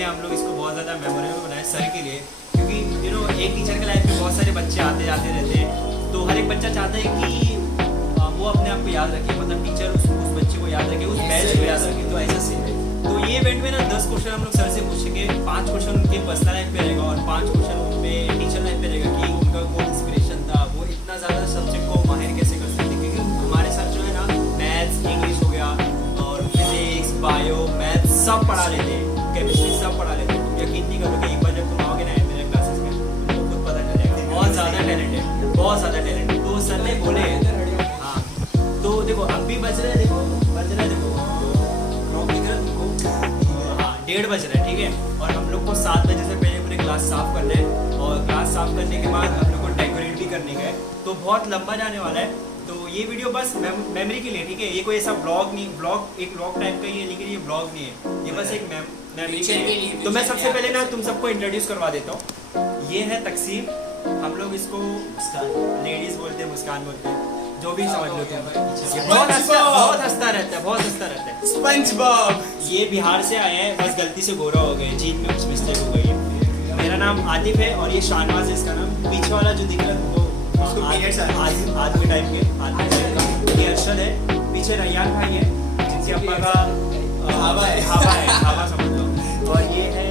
है हम लोग इसको बहुत ज़्यादा मेमोरेबल बनाए सर के लिए, क्योंकि एक टीचर के लाइफ में बहुत सारे बच्चे आते जाते रहते हैं, तो हर एक बच्चा चाहता है कि वो अपने आप को याद रखे, मतलब टीचर उस बच्चे को याद रखे, उस बैच को याद रखे। तो ऐसा सीन है। तो ये इवेंट में ना 10 क्वेश्चन हम लोग सर से पूछेंगे, 5 क्वेश्चन उनके पर्सनल लाइफ पे रहेगा और 5 क्वेश्चन उनपे टीचर लाइफ पे रहेगा कि उनका कौन इंस्पिरेशन था, वो इतना ज़्यादा सब्जेक्ट को माहिर कैसे कर सकते, क्योंकि हमारे सर जो है ना मैथ्स, इंग्लिश हो गया और फिजिक्स, बायो, मैथ्स सब पढ़ा लेते हैं, केमिस्ट्री सब पढ़ा लेते हैं। तुम यकीन नहीं करोगे, एक बार जब तुम आओगे ना मेरे क्लासेस में तुमको खुद पता चल जाएगा, बहुत ज़्यादा टैलेंट है, बहुत ज़्यादा टैलेंट। तो सर ने बोले हाँ, तो देखो अब भी बज रहा है, देखो बज रहा है, देखो हाँ 1:30 बज रहा है, ठीक है। और हम लोग को 7 बजे से पहले पूरे क्लास साफ करना है, और क्लास साफ करने के बाद हम लोग को डेकोरेट भी करने का है, तो बहुत लंबा जाने वाला है। तो ये वीडियो बस मेमोरी के लिए, ठीक है, ये कोई ऐसा ब्लॉग नहीं, एक ब्लॉग टाइप का ही है, लेकिन ये ब्लॉग नहीं है, ये बस एक मेमोरी के लिए। तो मैं सबसे पहले ना तुम सबको इंट्रोड्यूस करवा देता हूँ। ये है तकसीम, हम लोग इसको लेडीज बोलते हैं, मुस्कान बोलते हैं, जो भी समझ लो तुम। ये बहुत हंसता रहता है, बहुत हंसता रहता है। स्पंजबॉब। ये बिहार से आया है, बस गलती से गोरा हो गए, जीन में कुछ मिस्टेक हो गई है। मेरा नाम आतिफ है और ये शाहनवाज है इसका नाम। पीछे वाला जो दिख रहा है वो आदमी टाइप के, ये अरशद है। पीछे रैयान भाई है, जिनसे अब्बा का हावा समझ लो। और ये है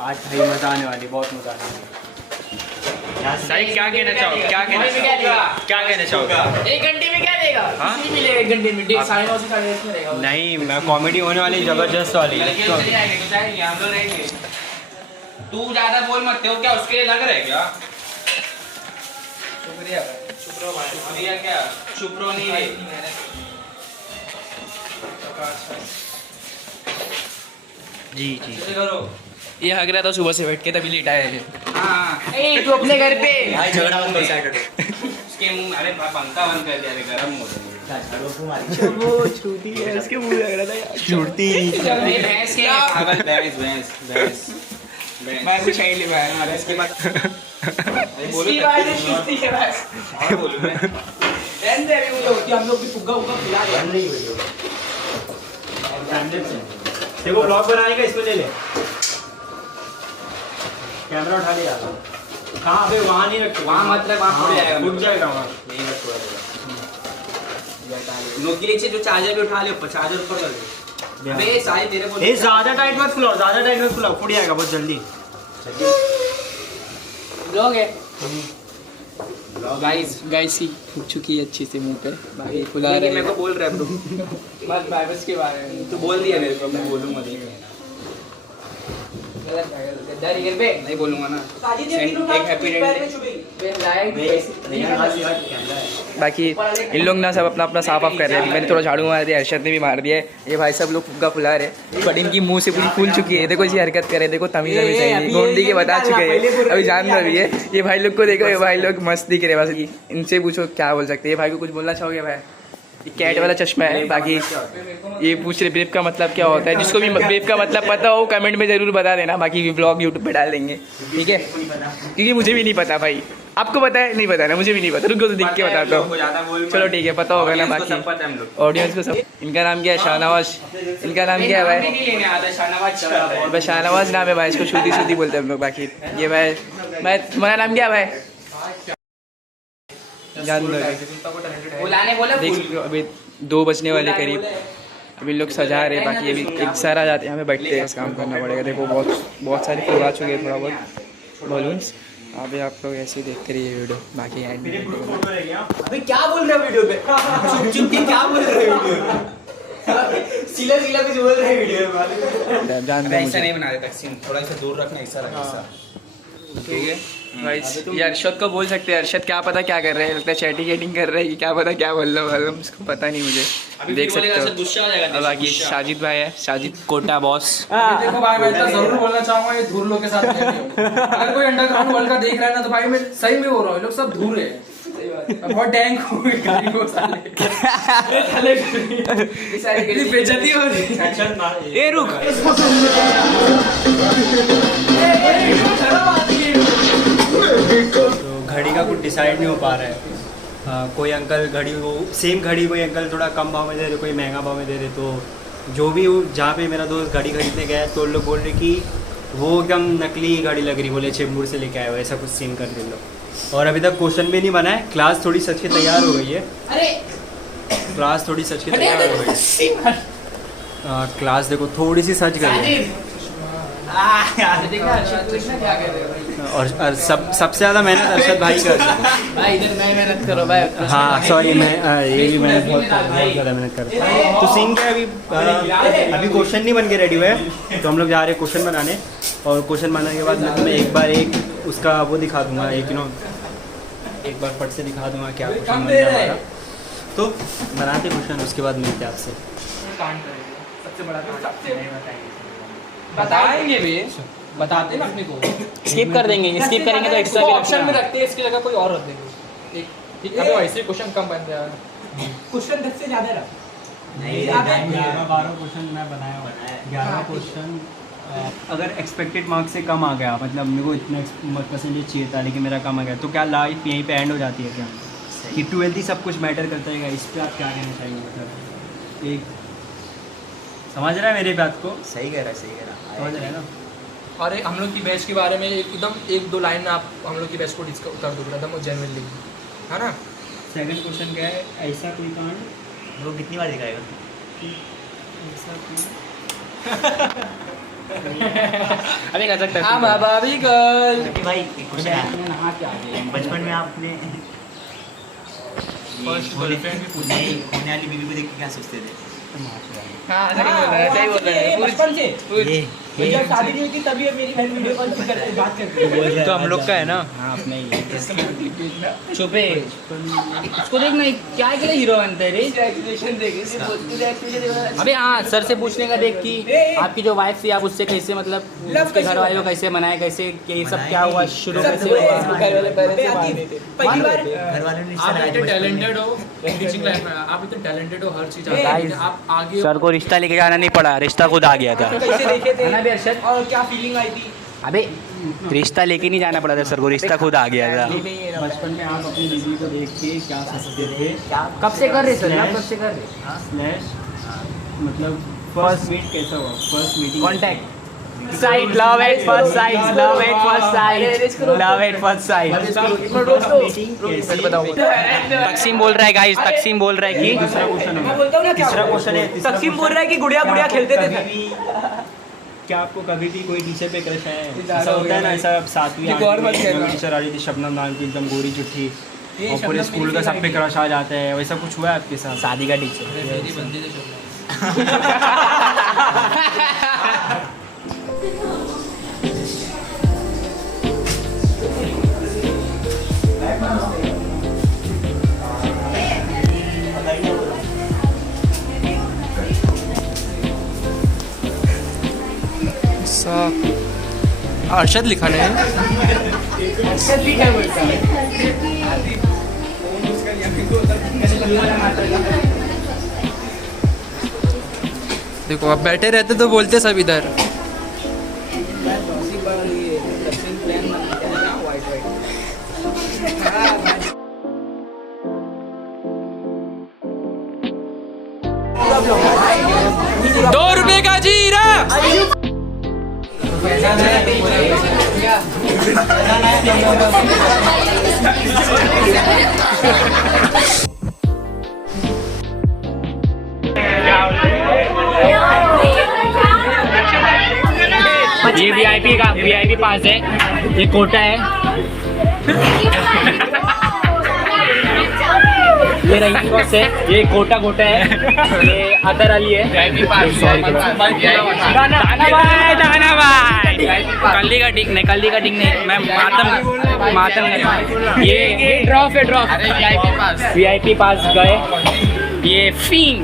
आज भाई मजा आने वाली, बहुत मजा आने वाली। सही क्या कहना चाहोगे, क्या कहना चाहोगे? 1 घंटे में क्या देगा? हाँ? कुछ नहीं मिलेगा 1 घंटे में, 9:30 से 10:30 में रहेगा। नहीं, मैं कॉमेडी होने वाली, जबरदस्त वाली। हम लोग रहेंगे। तू ज्यादा बोल मत, हो क्या उसके लिए लग रहा है क्या? शुक्रिया भाई। शुक्रिया क्या? शुक्रो नहीं है। जी जी करो। ये हग रहा था सुबह से बैठ के तभी लेट आया है। हाँ ए तू अपने घर पे भाई झगड़ा बंद कर सैटरडे उसके मुंह अरे पंखा बंद कर दिया, अरे गर्म हो रहा वो छूटी है इसके मुंह लग रहा था यार। छूटती है। भैंस के पागल, भैंस भैंस भैंस मैं कुछ नहीं ले पाया। भैंस के बाद इसकी बात है छूटती है बस। और बोलूं मैं रहने दे अभी वो होती है, हम लोग भी फुग्गा उग्गा खिला रहे हैं। देखो ब्लॉग बनाने का इसको ले ले, कैमरा उठा ले यार। कहाँ पे? वहाँ नहीं रखो, वहाँ मत रख, वहाँ फूट जाएगा। फूट जाएगा वहाँ। नहीं रख थोड़ा नोकी से जो चार्जर भी उठा ले, ऊपर चार्जर ऊपर कर दे। अबे सारे तेरे बोल ए ज़्यादा टाइट मत खुलाओ, ज़्यादा टाइट मत खुलाओ, फूट जाएगा बहुत जल्दी। ब्लॉग है गाइस ही फूट चुकी है अच्छी से मुंह पे, बाकी खुला रहे मेरे को बोल रहा है तू बस वायरस के बारे में तू बोल दिया मेरे को, मैं बोलूंगा नहीं बोलूंगा ना। एक हैप्पी बाकी इन लोग ना सब अपना अपना साफ ऑफ कर रहे हैं। मैंने थोड़ा झाड़ू मार दिया, अर्शद ने भी मार दिया है। ये भाई सब लोग फुग्गा फुला रहे, बट इनकी मुंह से पूरी फूल चुकी है। देखो इसी हरकत करे, देखो तमीज़ नहीं गोंडी के बता चुके हैं, अभी जान रही है। ये भाई लोग को देखो, ये भाई लोग मस्त दिख रहे हैं। बस इनसे पूछो क्या बोल सकते हैं। ये भाई को कुछ बोलना चाहोगे भाई? ये कैट वाला चश्मा है। बाकी ये पूछ रहे ब्रेव का मतलब क्या होता है, जिसको भी ब्रेव का मतलब पता हो कमेंट में ज़रूर बता देना। बाकी भी ब्लॉग यूट्यूब पे डाल देंगे, ठीक है? क्योंकि मुझे भी नहीं पता भाई, आपको पता है? नहीं पता ना, मुझे भी नहीं पता। रुको तो देख के बताता हूँ। चलो ठीक है, पता होगा ना बाकी ऑडियंस को सब। इनका नाम क्या है? शाहनवाज। इनका नाम क्या है भाई? भाई शाहनवाज नाम है भाई, इसको श्रुति श्रुति बोलते हैं हम लोग। बाकी ये भाई तुम्हारा नाम क्या है भाई? जान दो देख, अभी 2 बजने वाले करीब, अभी लोग सजा रहे हैं। बाकी अभी एक सर आ जाते हैं, हमें बैठते हैं, काम करना पड़ेगा। देखो बहुत सारे फूल आ चुके हैं, थोड़ा बहुत बलून्स। अभी आप लोग ऐसे ही देखते रहिए वीडियो। बाकी एंड अबे क्या बोल रहे हो वीडियो पे? चुप के क्या बोल रहे हो वीडियो में? सीला सीला कुछ बोल रहे हैं वीडियो में। जान दो ऐसा मुझे नहीं बना देता सीन, थोड़ा सा दूर रखना, ऐसा रखना ऐसा, ठीक है? भाई ये अरशद को बोल सकते हैं। अरशद क्या पता क्या कर रहे हैं, लगता है चैटिंग कर रहे हैं कि क्या पता क्या बोल रहा है, उसको पता नहीं मुझे। देख सकते हो। और बाकी साजिद भाई है, साजिद कोटा बॉस। देखो भाई मैं तो जरूर बोलना चाहूंगा, ये धूर लोग के साथ नहीं हो। अगर कोई अंडरग्राउंड वर्ल्ड का देख रहा है ना, तो भाई मैं सही में बोल रहा हूँ, लोग सब धूर है। बहुत टैंक हो गए वो साले। बेइज्जती हो रही। ए रुक, तो घड़ी का कुछ डिसाइड नहीं हो पा रहा है। कोई अंकल घड़ी वो सेम घड़ी, कोई अंकल थोड़ा कम भाव में दे रहे, कोई महंगा भाव में दे रहे। तो जो भी जहाँ पे मेरा दोस्त घड़ी खरीदने गया तो लोग बोल रहे कि वो एकदम नकली घड़ी लग रही, बोले चेंबूर से लेके आए हो, ऐसा कुछ सीन कर दे लो। और अभी तक क्वेश्चन भी नहीं बना है। क्लास थोड़ी सच के तैयार हो गई है, क्लास थोड़ी सच के तैयार हो गई है। क्लास देखो थोड़ी सी सच गई है। और सबसे ज़्यादा मेहनत अर्शद भाई कर भाई इधर मैं मेहनत करो भाई। हाँ सॉरी, मैं ये भी मेहनत बहुत ज़्यादा मेहनत करता हूँ। तो सीन क्या है, अभी क्वेश्चन नहीं बन के रेडी हुए हैं, तो हम लोग जा रहे हैं क्वेश्चन बनाने। और क्वेश्चन बनाने के बाद मैं तुम्हें एक बार उसका वो दिखा दूंगा, एक बार फट से दिखा दूंगा क्या क्वेश्चन बन रहा है। तो बनाते क्वेश्चन, उसके बाद मिलते हैं आपसे। सबसे बड़ा बताएंगे भी, बताते ना अपने को। स्किप कर देंगे, स्किप करेंगे तो एक्स्ट्रा ऑप्शन में रखते हैं, इसकी जगह कोई और रख देंगे। ठीक है, ऐसे क्वेश्चन कम बन जाएगा। क्वेश्चन 10 से ज़्यादा रख। 11 क्वेश्चन मैं बनाया हुआ है। 11 क्वेश्चन अगर एक्सपेक्टेड मार्क्स से कम आ गया, मतलब मेरे को इतना परसेंटेज चाहिए था लेकिन मेरा कम आ गया, तो क्या लाइफ यहीं पे एंड हो जाती है क्या? कि 12th ही सब कुछ मैटर करता है? इस पर आप क्या कहना चाहेंगे? मतलब एक समझ रहा है मेरी बात को? सही कह रहा है समझ रहे हैं ना? अरे हम लोग की बैच के बारे में एकदम 1-2 लाइन में आप हम लोग की बैच को उत्तर दो एकदम जेन्युइनली, है ना? सेकंड क्वेश्चन क्या है, ऐसा कोई कांड वो कितनी बार दिखाएगा? अरे कर सकते I'm a Barbie girl। भाई बचपन में आपने फर्स्ट गर्लफ्रेंड भी पूछी। नहीं होने वाली बीवी को देख के क्या सोचते थे? हाँ सही बोल रहा है, सही बोल रहा है। बचपन से ये जब शादी नहीं हुई थी तभी अब मेरी बहन वीडियो कॉल पे करते बात करती है। तो हम लोग का है ना। हाँ अपना ही है। छुपे उसको देख ना क्या के लिए हीरो बनता है रे। अबे हाँ सर से पूछने का देख कि आपकी जो वाइफ थी आप उससे कैसे मतलब उसके घर वालों को कैसे मनाए कैसे ये सब क्या हुआ शुरू कैसे हुआ। पहली बार घर वालों ने आप इतने टैलेंटेड हो टीचिंग लाइन में, आप इतने टैलेंटेड हो हर चीज Guys, आती है, आप आगे सर को रिश्ता लेके जाना नहीं पड़ा रिश्ता खुद आ गया था। कैसे देखे थे है ना बे अरशद? और क्या फीलिंग आई थी? अबे रिश्ता लेके नहीं जाना पड़ा था सर को रिश्ता खुद आ गया था। बचपन में आप अपनी दीदी को देख के क्या सोचते थे? कब से कर रहे सर आप कब से कर रहे स्लैश मतलब फर्स्ट मीट कैसा हुआ? First meeting contact site love at first sight love at first sight love at first sight. तकसीम बोल रहा है गाइस तकसीम बोल रहा है कि दूसरा क्वेश्चन है। मैं बोलता हूँ ना क्या तीसरा क्वेश्चन है। तकसीम बोल रहा है कि गुड़िया गुड़िया खेलते थे। क्या आपको कभी भी कोई टीचर पे क्रश है? ऐसा होता है ना, ऐसा सातवीं आठवीं टीचर आ रही थी शबनम नाम की एकदम गोरी चिट्ठी और पूरे स्कूल का सब पे क्रश आ जाता है, वैसा कुछ हुआ है आपके साथ? शादी का टीचर मेरी बंदी से शब्द अरशद लिखा है। देखो अब बैठे रहते तो बोलते सब इधर। ₹2 का जीरा। ये वीआईपी पास है ये कोटा है ये रही बस है ये कोटा है ये अदर अली है कल्ली का टिक नहीं मैं मातम ये ड्रॉप है वीआईपी पास गए ये फीन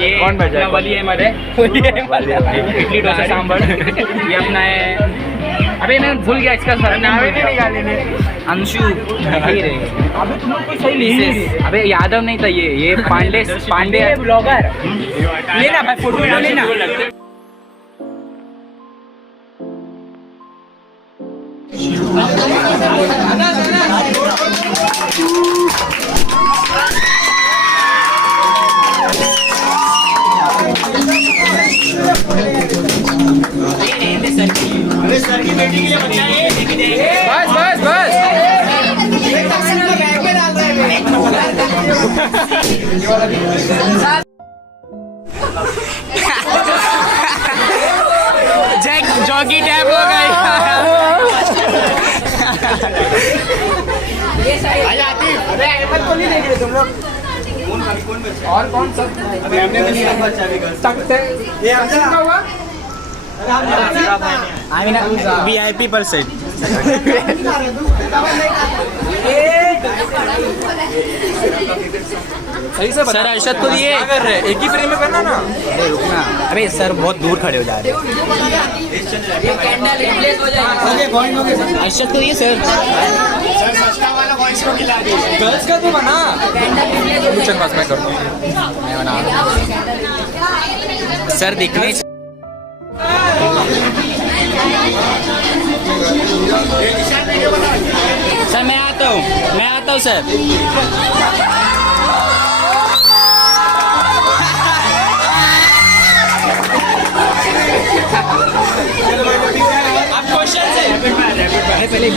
ये कौन बैठा वली अहमद है इडली डोसा सांभर ये अपना है। अबे मैं भूल गया इसका सर नाम ही नहीं निकाले अंशु अबे तुम कोई सही नहीं अबे यादव नहीं था ये पांडे ब्लॉगर लेना भाई फोटो लेना। अरे सर की बेटी के लिए बच्चा है जॉगी टैप हो गई अरे अहमद को नहीं देख रहे तुम लोग? और कौन सब? अभी हमने भी लिया बच्चा भी गर्ल्स। ये हमजा का हुआ वीआईपी परसेंट सही से सर अरशद को दिए कर रहे एक ही फ्रेम में करना ना। अरे रुकना अबे सर बहुत दूर खड़े हो जा रहे अरशद को दिए सर गर्ल्स का तो बना फ्यूचर पास मैं करता हूँ। मैं बना रहा हूँ सर दिखने सर मैं आता हूँ सर आप क्वेश्चन से पहले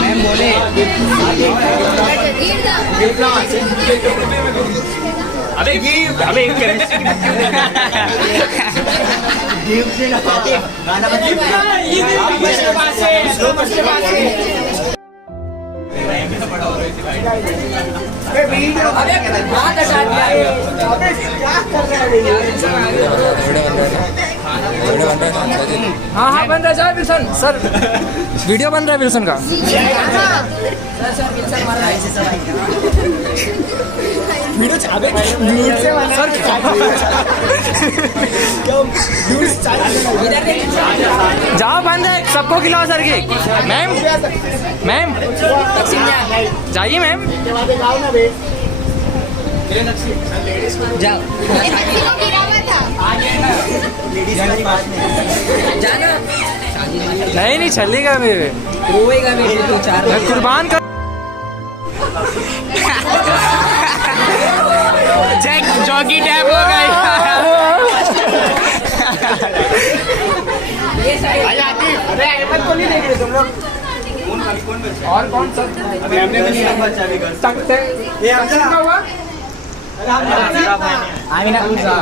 मैम बोले अबे बड़ा हो रही थी भाई। हाँ हाँ बन रहा है विल्सन सर, वीडियो बन रहा है विल्सन का। वीडियो चाबे सर जाओ बंद है, सबको खिलाओ सर की। मैम मैम जाइए मैम। नहीं नहीं चलेगा मेरे, रोएगा मेरे तो चार मैं कुर्बान कर। चेक जॉगी टैप हो गई। अरे अहमद को नहीं देख रहे तुम लोग? कौन बच्चा? और कौन सर? अभी हमने भी नहीं बच्चा अभी घर। ये हमजा हुआ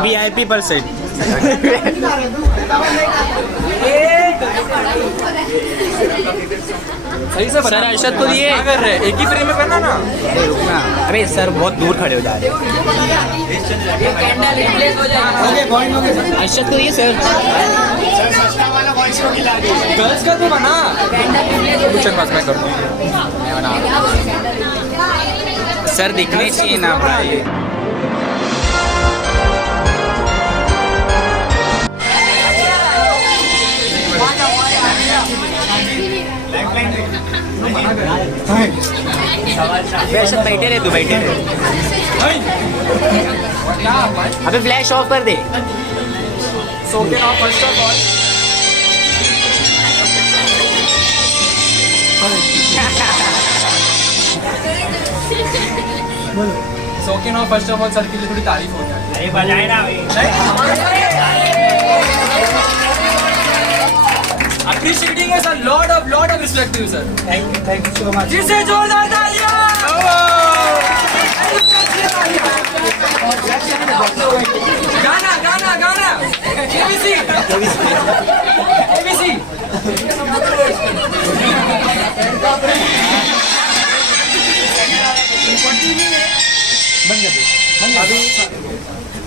VIP परसेंट। सही से सर अरशद को दिए। क्या कर रहे हैं? एक ही फ्रेम में करना ना। अरे सर बहुत दूर खड़े हो जा रहे ओके पॉइंट हो गया सर। अरशद को दिए सर। गर्ल्स का तो बना क्वेश्चन पास मैं कर दूँ। सर दिखने चाहिए ना भाई। अरशद बैठे रहे, तू बैठे रहे। अबे फ्लैश ऑफ कर दे। सो के now first of all sir के लिए थोड़ी तारीफ हो जाए। अरे बजाए ना अप्रिशिएटिंग है sir, lot of respect to sir. Thank you so much. जिसे जोरदार तालियां। गाना गाना गाना ABC ABC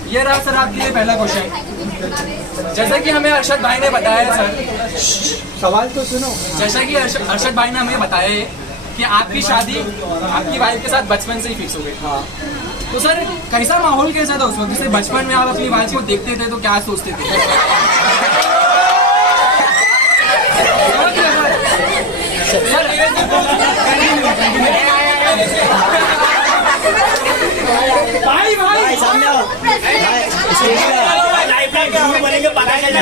ये रहा सर आपके लिए पहला क्वेश्चन। जैसा कि हमें अरशद भाई ने बताया सर, सवाल तो सुनो। जैसा कि अरशद भाई ने हमें बताया है कि आपकी शादी आपकी वाइफ के साथ बचपन से ही फिक्स हो गई। हाँ। तो सर कैसा माहौल कैसा था उस वक्त? जैसे बचपन में आप अपनी वाइफ को देखते थे तो क्या सोचते थे? भाई भाई सामने आओ।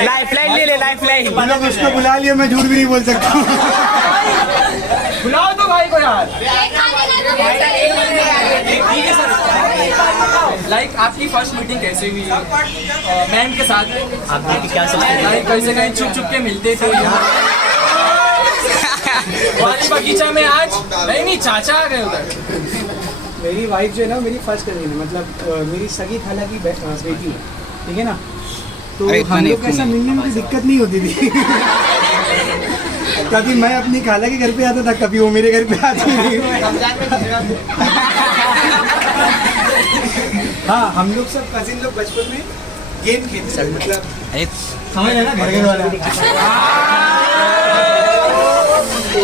लाइफलाइन ले ले, लाइफलाइन। मतलब उसको बुला लिया, मैं झूठ भी नहीं बोल सकता। बुलाओ तो भाई को यार। लाइक आपकी फर्स्ट मीटिंग कैसे हुई मैम के साथ? आपकी क्या सोचते लाइक कैसे कहीं छुप छुप के मिलते थे? वाली बगीचा में आज नहीं चाचा आ गए उधर। मेरी वाइफ जो है ना, मेरी फर्स्ट कजिन है, मतलब मेरी सगी खाला की बेटी है, ठीक है ना। तो हम लोग ऐसा मिलने में कोई दिक्कत नहीं होती थी। कभी मैं अपनी खाला के घर पे आता था, कभी वो मेरे घर पे आती थी। हाँ, हम लोग सब कजिन लोग बचपन में गेम खेलते थे, मतलब समझ है ना, बर्गर वाला।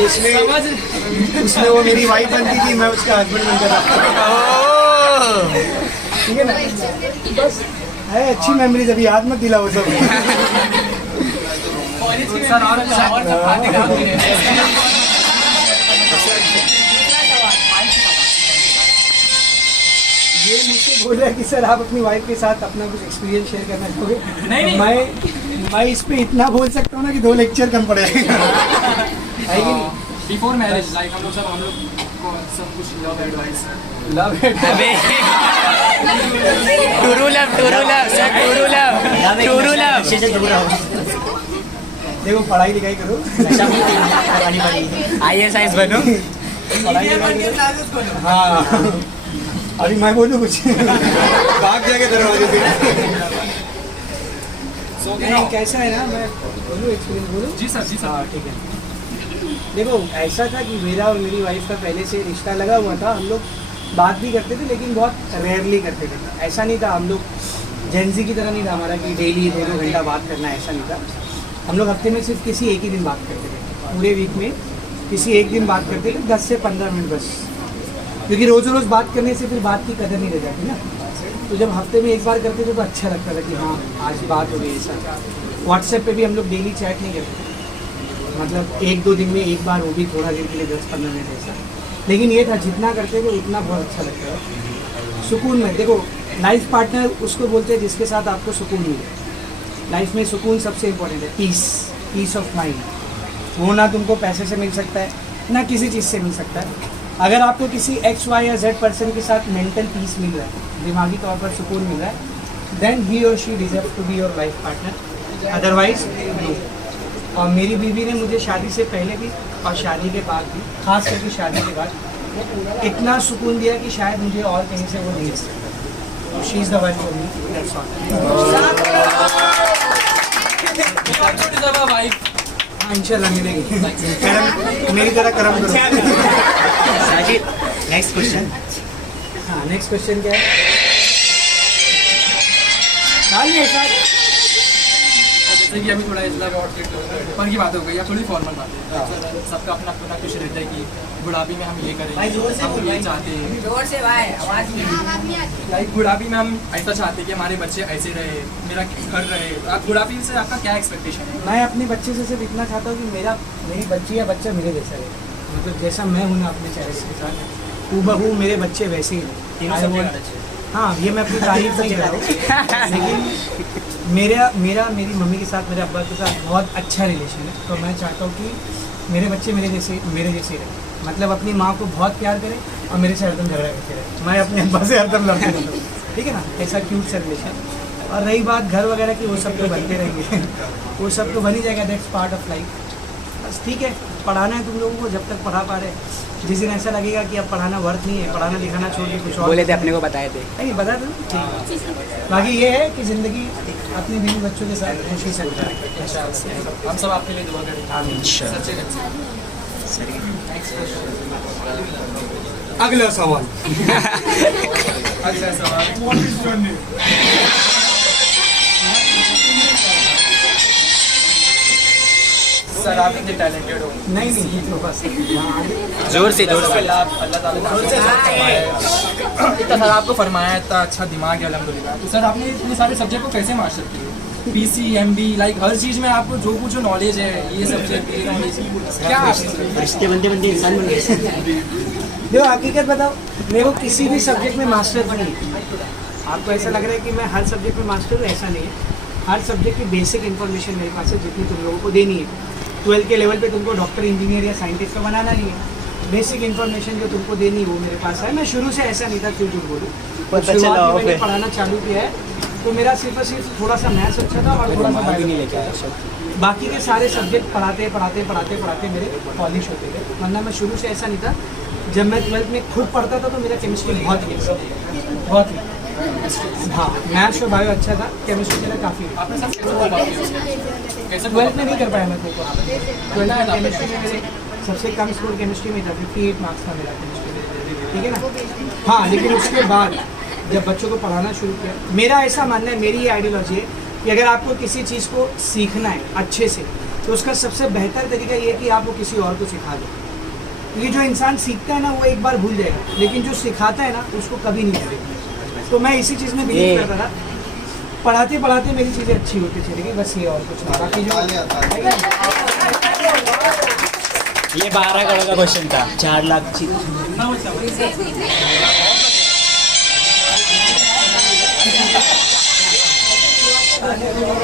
उसमें वो मेरी वाइफ बनती थी, मैं उसका हस्बैंड बनता था। ठीक है ना, बस है अच्छी मेमोरीज। अभी याद मत दिला वो सब। सर और ये मुझसे बोल रहा है कि सर आप अपनी वाइफ के साथ अपना कुछ एक्सपीरियंस शेयर करना चाहोगे? नहीं। मैं इस पे इतना बोल सकता हूँ ना कि 2 लेक्चर कम पड़ेगा। बिफोर मैरिज लाइक हम लोग को सब कुछ लव एडवाइस अबे true love sir, true love. देखो पढ़ाई लिखाई करो, IAS बनो। हाँ। अभी मैं बोलूँ कुछ? भाग जाएगा दरवाजे से। कैसा है ना, मैं बोलूँ एक्सपीरियंस बोलूँ? जी सर। हाँ ठीक है। देखो ऐसा था कि मेरा और मेरी वाइफ का पहले से रिश्ता लगा हुआ था, हम लोग बात भी करते थे लेकिन बहुत रेयरली करते थे। ऐसा नहीं था हम लोग जेंजी की तरह नहीं था हमारा कि डेली 2-2 घंटा बात करना, ऐसा नहीं था। हम लोग हफ्ते में सिर्फ किसी एक ही दिन बात करते थे, पूरे वीक में किसी एक दिन बात करते थे 10 से 15 मिनट बस, क्योंकि रोज़ रोज़ बात करने से फिर बात की कदर नहीं रह जाती ना। तो जब हफ्ते में एक बार करते थे तो अच्छा लगता था कि हाँ आज बात हो गई। ऐसा व्हाट्सएप पे भी हम लोग डेली चैट नहीं करते थे, मतलब 1-2 दिन में एक बार, वो भी थोड़ा देर के लिए 10-15 मिनट ऐसा। लेकिन ये था जितना करते थे उतना बहुत अच्छा लगता है, सुकून में। देखो लाइफ पार्टनर उसको बोलते हैं जिसके साथ आपको सुकून मिले। लाइफ में सुकून सबसे इम्पोर्टेंट है, पीस ऑफ माइंड। वो ना तुमको पैसे से मिल सकता है ना किसी चीज़ से मिल सकता है। अगर आपको किसी X, Y या Z पर्सन के साथ मेंटल पीस मिल रहा है, दिमागी तौर पर सुकून मिल रहा है, देन ही और she deserve to be your life partner, otherwise no. और मेरी बीवी ने मुझे शादी से पहले भी और शादी के बाद भी, खास करके शादी के बाद, इतना सुकून दिया कि शायद मुझे और कहीं से वो नहीं मिल सकता। She is the one for me, that's all. हाँ इंशाल्लाह मिलेगी, मेरी तरह कर्म करो। Sajid, next question. हाँ नेक्स्ट क्वेश्चन क्या है? डालिए शायद। जैसे कि अभी थोड़ा इस ऊपर की बात हो गई या थोड़ी फॉर्मल बात है, सबका अपना अपना कुछ रहता है कि बुढ़ापी में हम ये करेंगे, हम ये चाहते हैं, जोर से भाई, आवाज नहीं। लाइक बुढ़ापी में हम ऐसा चाहते हैं कि हमारे बच्चे ऐसे रहे, मेरा घर रहे। आप बुढ़ापी से आपका क्या एक्सपेक्टेशन है? मैं अपने बच्चे से सिर्फ इतना चाहता हूँ कि मेरी बच्ची या बच्चा मेरे जैसा रहे, मतलब जैसा मैं हूँ ना अपने चेहरे के साथ, हूबहू मेरे बच्चे वैसे ही रहे। हाँ ये मैं अपनी तारीफ नहीं कर रहा हूँ, लेकिन मेरी मम्मी के साथ, मेरे अब्बा के साथ बहुत अच्छा रिलेशन है। तो मैं चाहता हूँ कि मेरे बच्चे मेरे जैसे रहे, मतलब अपनी माँ को बहुत प्यार करें और मेरे से हरदम झगड़ा करते रहे, मैं अपने अब्बा से हरदम लड़ता रहूँ, ठीक है ना, ऐसा क्यूट सा रिलेशन। और रही बात घर वगैरह की, वो सब तो बनते रहेंगे वो सब तो बन ही जाएगा, दैट्स पार्ट ऑफ लाइफ। बस ठीक है, पढ़ाना है तुम लोगों को जब तक पढ़ा पा रहे। जिस दिन ऐसा लगेगा कि अब पढ़ाना वर्थ नहीं है, पढ़ाना लिखाना छोड़ के कुछ और बोले थे, अपने को बताए थे। नहीं बता दो, ठीक। बाकी ये है कि ज़िंदगी अपने बीवी बच्चों के साथ खुशी से गुजारें। हम सब आपके लिए दुआ करेंगे। सच्चे दिल से। अगला सवाल। अगला सवाल। सर आप इतने टैलेंटेड हो। नहीं तो बस जोर से अल्लाह ताला इतना सारा आपको फरमाया है, इतना अच्छा दिमाग है अल्हम्दुलिल्लाह। तो सर आपने इतने सारे सब्जेक्ट को कैसे मार सकते हो? PC, MB, लाइक हर चीज़ में आपको जो कुछ नॉलेज है, ये सब्जेक्ट ये नॉलेज क्या रिश्ते बनते इंसान बन गए। देखो हकीकत बताओ, मेरे को किसी भी सब्जेक्ट में मास्टर नहीं है। आपको ऐसा लग रहा है कि मैं हर सब्जेक्ट में मास्टर हूँ, ऐसा नहीं है। हर सब्जेक्ट की बेसिक इन्फॉर्मेशन मेरे पास है जितनी तुम लोगों को देनी है। 12 के लेवल पे तुमको डॉक्टर, इंजीनियर या साइंटिस्ट का बनाना नहीं है। बेसिक इन्फॉर्मेशन जो तुमको देनी वो मेरे पास है। मैं शुरू से ऐसा नहीं था, क्यों झूठ बोलूं। शुरुआत में मैंने पढ़ाना चालू किया है तो मेरा सिर्फ और सिर्फ थोड़ा सा मैथ्स अच्छा था और थोड़ा सा बायो नहीं लेके आया। बाकी के सारे सब्जेक्ट पढ़ाते मेरे पॉलिश होते थे, वरना मैं शुरू से ऐसा नहीं था। जब मैं 12th में खुद पढ़ता था तो मेरा केमिस्ट्री बहुत वीक, हाँ मैथ्स और बायो अच्छा था, केमिस्ट्री मेरा काफ़ी। आपने सर कैसे 12th में नहीं कर पाया मैं तो। 12th में केमिस्ट्री में मेरे सबसे कम स्कोर केमिस्ट्री में था, 58 मार्क्स था मेरा केमिस्ट्री में, ठीक है ना। हाँ लेकिन उसके बाद जब बच्चों को पढ़ाना शुरू किया, मेरा ऐसा मानना है, मेरी ये आइडियोलॉजी है कि अगर आपको किसी चीज़ को सीखना है अच्छे से तो उसका सबसे बेहतर तरीका ये है कि आप वो किसी और को सिखा दो। क्योंकि जो इंसान सीखता है ना वो एक बार भूल जाएगा, लेकिन जो सिखाता है ना उसको कभी नहीं भूलेगा। तो मैं इसी चीज़ में बिलीव करता था, पढ़ाते पढ़ाते मेरी चीज़ें अच्छी होती चली गई, बस ये और कुछ नहीं। बाकी जो ये 12 करोड़ का क्वेश्चन था, 4 लाख चीज।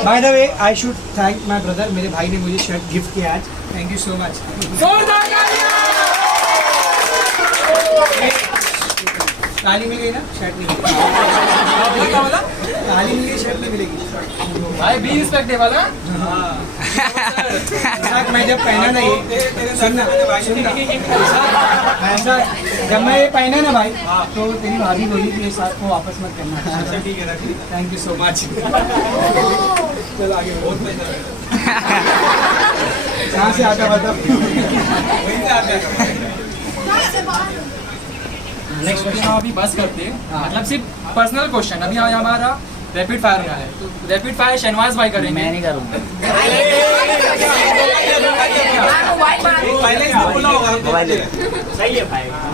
By the way I should thank my brother, मेरे भाई ने मुझे शर्ट गिफ्ट किया आज, थैंक यू सो मच। ताली मिल गई ना, शर्ट नहीं मिली। ताली मिल गई, शर्ट नहीं मिलेगी भाई बी रिस्पेक्टेबल है। मैं जब पहना ना ये सुनना ऐसा, जब मैं ये पहना ना भाई तो तेरी भाभी बोली कि ये साथ को वापस मत करना। ठीक है, थैंक यू सो मच। चलो आगे, बहुत कहाँ से आता बताओ। नेक्स्ट क्वेश्चन अभी बस करते हैं, मतलब सिर्फ पर्सनल क्वेश्चन। अभी हमारा रैपिड फायर का है, तो रैपिड फायर शहनवाज भाई करेंगे। मैं नहीं करूँगा।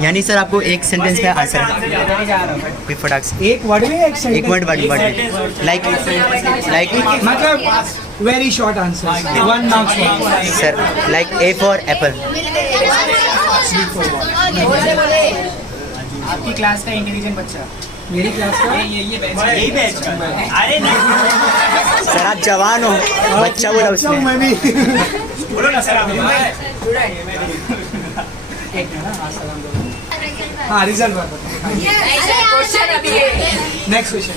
यानी सर आपको एक सेंटेंस में आंसर कोई फटाक से एक वर्ड में एक एक वर्ड वर्ड लाइक मतलब very short answer, 1 marks sir like A for Apple. आपकी क्लास का इंटेलिजेंट बच्चा। मेरी क्लास का यही बैच का। अरे नहीं सर आप जवान हो, बच्चा बोला अच्छा हूँ उसने। मैं भी। बोलो ना सर आप। हाँ रिजल्ट बात नेक्स्ट क्वेश्चन।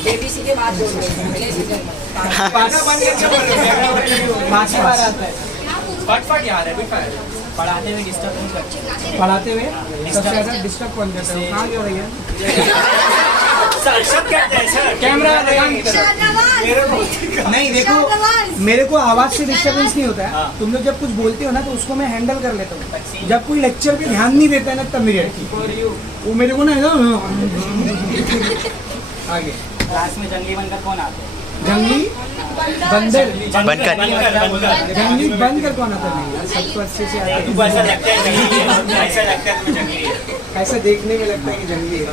पाँच बार आता है फट यार रैपिड फायर। पढ़ाते हुए डिस्टर्ब नहीं करते। पढ़ाते हुए सबसे ज़्यादा डिस्टर्ब कौन करता है? कहाँ गया भैया? कैमरा लगा नहीं देखो, मेरे को आवाज से डिस्टरबेंस नहीं होता है। तुम लोग जब कुछ बोलते हो ना तो उसको मैं हैंडल कर लेता हूँ। जब कोई लेक्चर पे ध्यान नहीं देता है ना तब मेरी अटकी वो मेरे को ना आगे। क्लास में जंगली बनकर कौन आता है? जंगली बंदर बनकर जंगली बंदर कौन आता है? सबको अच्छे से आता है। ऐसा लगता है जंगली है, ऐसा लगता है तुम्हें जंगली है। ऐसा देखने में लगता है कि जंगली है।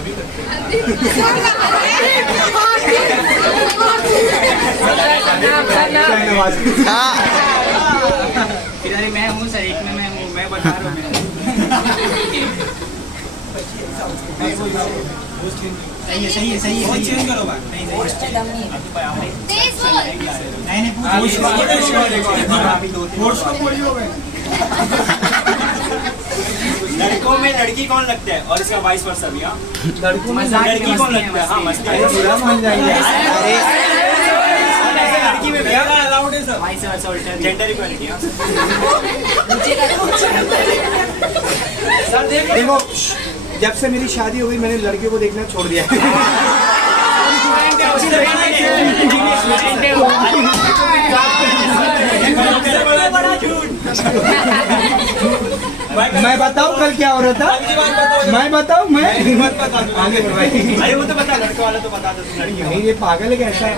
धन्यवाद। इधर मैं हूँ सर, एक में मैं हूँ, मैं बता रहा हूँ। सही है चेंज करो बात। लड़कों में लड़की कौन लगता है और इसका वाइस वर्सा भी। हाँ लड़कों में लड़की कौन लगता है? हाँ मस्ती है। बुरा मान जाएंगे। लड़की में भी अलाउड है सर, वाइस वर्सा उल्टा भी। Gender equality. देखो जब से मेरी शादी हो गई मैंने लड़कियों को देखना छोड़ दिया। मैं बताऊं कल क्या हो रहा था? मैं बताऊं मैं आगे बढ़वाइए। अरे वो तो बता, लड़का वाला तो बता दो। लड़की नहीं ये पागल है कैसा है?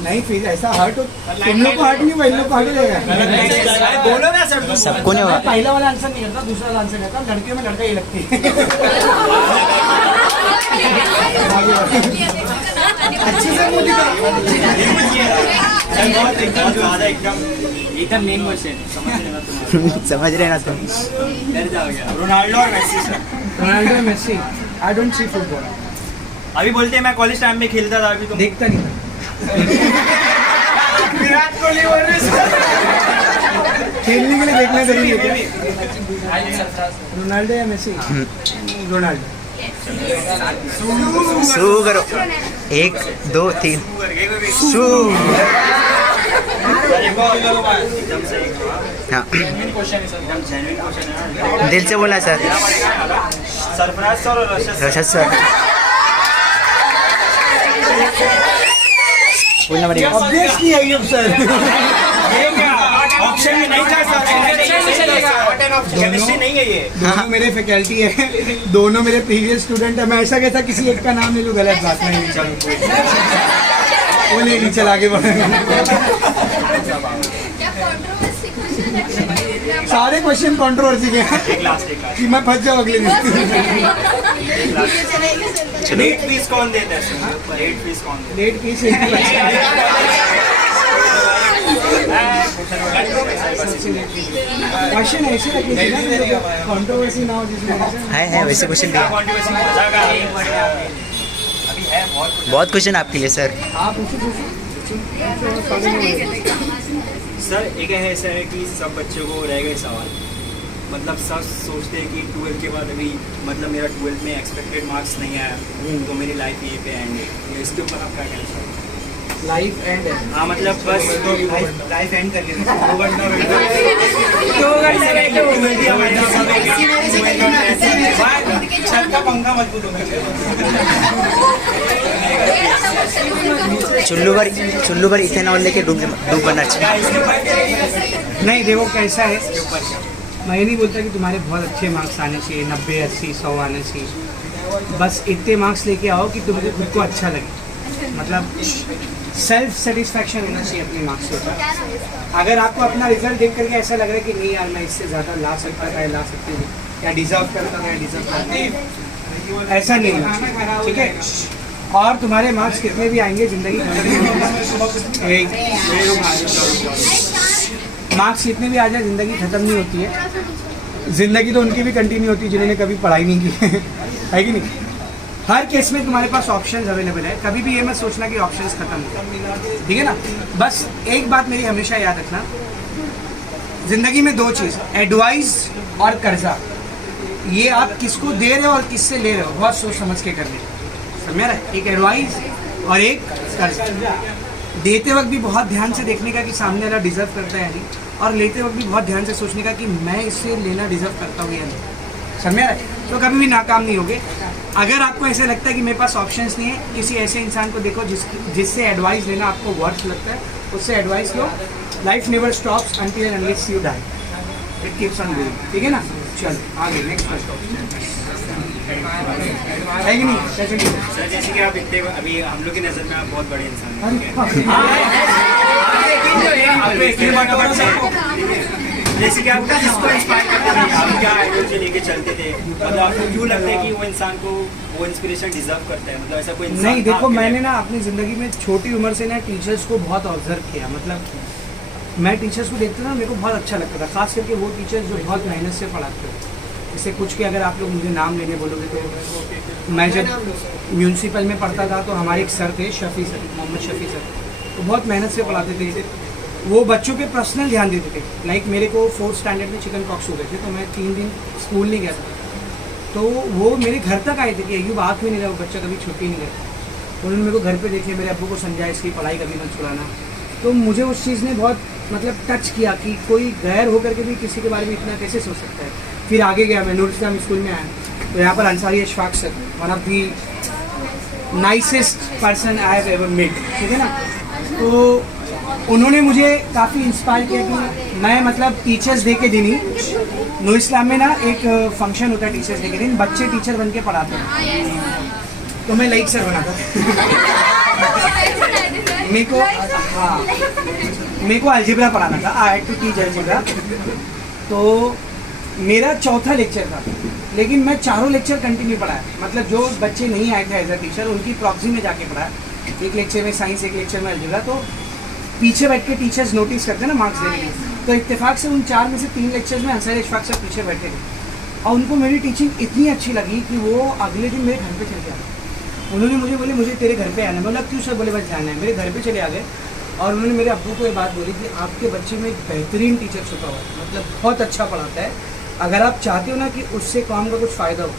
नहीं फिर ऐसा हर्ट हो तुम लोग को हर्ट नहीं हुआ, इन लोग को हर्ट रहेगा। बोलो ना सर। सबको नहीं होगा। पहला वाला आंसर नहीं करता, दूसरा वाला आंसर करता। लड़कियों में लड़का ही लगती है। अच्छे से मुझे एकदम ज्यादा एकदम एकदम मेन क्वेश्चन समझ लेना तुम। समझ रहे ना तुम। डर जाओगे। रोनाल्डो और Messi sir. Ronaldo Messi I don't see football. अभी बोलते हैं मैं कॉलेज टाइम में खेलता था, अभी तुम देखता नहीं था। विराट कोहली खेलने के लिए देखना जरूरी है क्या? रोनाल्डो या मेसी? रोनाल्डो। शू करो 1 2 3 शू। एकदम सही। हाँ क्वेश्चन है सर, एकदम जेन्युइन क्वेश्चन है। दिल से बोला सर। सरफराज सर और रशद सर बोलना पड़ेगा। ऑब्वियसली अय्यूब सर। ऑप्शन में नहीं था सर, केमिस्ट्री नहीं है ये। दोनों मेरे फैकल्टी है, दोनों मेरे प्रीवियस स्टूडेंट है। मैं ऐसा कहता किसी एक का नाम ले लूँ, गलत बात नहीं। चलो वो नहीं, चल आगे बढ़े। सारे क्वेश्चन कंट्रोवर्सी के हैं एक लास्ट कि मैं फंस जाऊँ अगले दिन। लेट फीस कौन देता है? लेट फीस कौन देता लेट फीस क्वेश्चन ऐसे रखिए ना कंट्रोवर्सी ना हो जिसमें। है वैसे क्वेश्चन भी है? है। कंट्रोवर्सी में मजा अभी है बहुत कुछ। बहुत क्वेश्चन आपके लिए सर। आप पूछो। सर एक है सर कि सब बच्चों को रह गए सवाल, मतलब सब सोचते हैं कि 12th के बाद अभी मतलब मेरा 12th में एक्सपेक्टेड मार्क्स नहीं आया तो मेरी लाइफ यहीं पे एंड है। इसके ऊपर आप क्या कहना चाहते हैं? लाइफ एंड है। हाँ मतलब बस लाइफ एंड कर लेना। 2 घंटा छत का पंखा मजबूत होना चाहिए। चुल्लू भर इथेनॉल लेके डूब बनना चाहिए। नहीं देखो कैसा है, मैं ये नहीं बोलता कि तुम्हारे बहुत अच्छे मार्क्स आने चाहिए, 90, 80, 100 आने चाहिए। बस इतने मार्क्स लेके आओ कि तुमको खुद को अच्छा लगे, मतलब सेल्फ सेटिस्फैक्शन होना चाहिए अपने मार्क्स के ऊपर। अगर आपको अपना रिजल्ट देख करके ऐसा लग रहा है कि नहीं यार मैं इससे ज़्यादा ला सकता था, ला सकती हूँ, या डिज़र्व करता था, या डिज़र्व करता, ऐसा नहीं होना चाहिए, ठीक है। और तुम्हारे मार्क्स कितने भी आएंगे ज़िंदगी मार्क्स कितने भी आ जाए ज़िंदगी ख़त्म नहीं होती है। ज़िंदगी तो उनकी भी कंटिन्यू होती है जिन्होंने कभी पढ़ाई नहीं की है कि नहीं। हर केस में तुम्हारे पास ऑप्शंस अवेलेबल है, कभी भी ये मत सोचना कि ऑप्शंस खत्म हो गए, ठीक है ना। बस एक बात मेरी हमेशा याद रखना, ज़िंदगी में दो चीज़, एडवाइस और कर्जा। ये आप किसको दे रहे हो और किससे ले रहे हो, बहुत सोच समझ के करने, समझ रहा है। एक एडवाइस और एक कर्जा। देते वक्त भी बहुत ध्यान से देखने का कि सामने वाला डिज़र्व करता है या नहीं, और लेते वक्त भी बहुत ध्यान से सोचने का कि मैं इससे लेना डिज़र्व करता हूँ या नहीं, समझ रहा है। तो कभी भी नाकाम नहीं होगे। अगर आपको ऐसा लगता है कि मेरे पास ऑप्शंस नहीं है, किसी ऐसे इंसान को देखो जिससे एडवाइस लेना आपको वर्थ लगता है, उससे एडवाइस लो। Life never stops until end unless you die, it keeps on going, ठीक है ना। चलो आगे नेक्स्ट क्वेश्चन है कि नहीं। सर जैसे कि आप इतने अभी हम लोग की नज़र में आप बहुत बड़े इंसान हैं, जैसे कि आप किसको इंस्पायर करते थे, आप क्या आइडियोलॉजी लेके चलते थे, मतलब आपको क्यों लगता है कि वो इंसान को वो इंस्पिरेशन डिजर्व करता है, मतलब ऐसा कोई इंसान नहीं। देखो मैंने ना अपनी ज़िंदगी में छोटी उम्र से ना टीचर्स को बहुत ऑब्जर्व किया, मतलब मैं टीचर्स को देखता था, मेरे को बहुत अच्छा लगता था, खास करके वो टीचर्स जो बहुत मेहनत से पढ़ाते हो। जैसे कुछ के अगर आप लोग मुझे नाम लेने बोलोगे तो मैं जब म्यूनसिपल में पढ़ता था तो हमारे एक सर थे, शफ़ी सर, मोहम्मद शफ़ी सर, तो बहुत मेहनत से पढ़ाते थे। वो बच्चों पे पर्सनल ध्यान देते थे। लाइक मेरे को 4th स्टैंडर्ड में चिकन पॉक्स हो गए थे, तो मैं 3 दिन स्कूल नहीं गया था। तो वो मेरे घर तक आए थे कि अयूब आ क्यों नहीं रहा, वो बच्चा कभी छुट्टी नहीं गया। उन्होंने मेरे को घर पे देखे, मेरे अब्बू को समझाया इसकी पढ़ाई कभी मत छुड़ाना। तो मुझे उस चीज़ ने बहुत मतलब टच किया कि कोई गैर होकर के भी किसी के बारे में इतना कैसे सोच सकता है। फिर आगे गया, मैं नूर इस्लाम स्कूल में आया, तो यहाँ पर Ansari Ashfaq sir, one of the nicest person I have ever met, ठीक है ना। तो उन्होंने मुझे काफ़ी इंस्पायर किया कि मैं मतलब टीचर्स डे के दिन ही, नूर इस्लाम में ना एक फंक्शन होता है टीचर्स डे के दिन, बच्चे टीचर बन के पढ़ाते हैं, तो मैं लाइक सर बना था मेरे को, हाँ मेरे को अलजेब्रा पढ़ाना था, I had to teach algebra. तो मेरा चौथा लेक्चर था, लेकिन मैं चारों लेक्चर कंटिन्यू पढ़ाया, मतलब जो बच्चे नहीं आए थे एज अ टीचर उनकी प्रॉक्सी में जाके पढ़ाया। एक लेक्चर में साइंस, एक लेक्चर में अलजेब्रा। तो पीछे बैठ के टीचर्स नोटिस करते हैं ना मार्क्स देने के, तो इत्तेफाक से उन 4 में से 3 लेक्चर्स में अंसारी अशफाक सर पीछे बैठे थे, और उनको मेरी टीचिंग इतनी अच्छी लगी कि वो अगले दिन मेरे घर पे चले आए। उन्होंने मुझे बोले मुझे तेरे घर पे आना है। बोला क्यों सर? बोले बस जाना है। मेरे घर पे चले आ गए, और उन्होंने मेरे अब्बू को ये बात बोली कि आपके बच्चे में एक बेहतरीन टीचर छुपा हुआ है, मतलब बहुत अच्छा पढ़ाता है, अगर आप चाहते हो ना कि उससे काम का कुछ फ़ायदा हो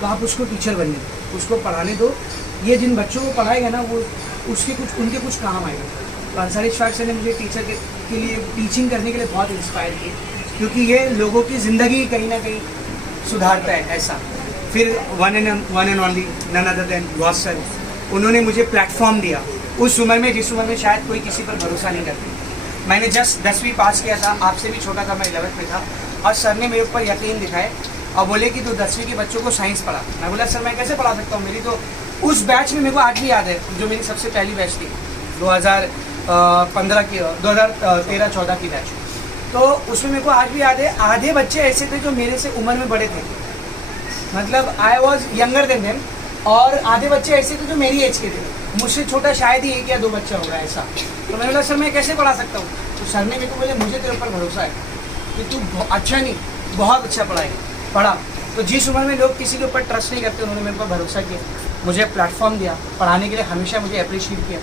तो आप उसको टीचर बनने दो, उसको पढ़ाने दो, ये जिन बच्चों को पढ़ाएगा ना वो उनके कुछ काम आएगा। तो अंसारी अशफाक सर ने मुझे टीचर के लिए टीचिंग करने के लिए बहुत इंस्पायर किया, क्योंकि ये लोगों की ज़िंदगी कहीं ना कहीं सुधारता है ऐसा। फिर one and only none other than Ghaus sir, उन्होंने मुझे प्लेटफॉर्म दिया उस उम्र में जिस उम्र में शायद कोई किसी पर भरोसा नहीं करती। मैंने जस्ट 10वीं पास किया था, आपसे भी छोटा था, मैं 11th में था, और सर ने मेरे ऊपर यकीन दिखाए और बोले कि तू 10वीं के बच्चों को साइंस पढ़ा। मैं बोला सर मैं कैसे पढ़ा सकता हूँ, मेरी तो उस बैच में मेरे को आज भी याद है, जो मेरी सबसे पहली बैच थी 2015 की, 2013-14 की बैच, तो उसमें मेरे को आज भी याद है आधे बच्चे ऐसे थे जो मेरे से उम्र में बड़े थे, मतलब I was younger than them, और आधे बच्चे ऐसे थे जो मेरी एज के थे, मुझसे छोटा शायद ही 1 या 2 बच्चा होगा ऐसा। तो मैंने बोला सर मैं कैसे पढ़ा सकता हूँ? तो सर ने मेरे को बोले मुझे तेरे ऊपर भरोसा है कि तू अच्छा नहीं बहुत अच्छा पढ़ा। तो जिस उम्र में लोग किसी के ऊपर ट्रस्ट नहीं करते, उन्होंने मेरे पर भरोसा किया, मुझे प्लेटफॉर्म दिया पढ़ाने के लिए, हमेशा मुझे अप्रिशिएट किया।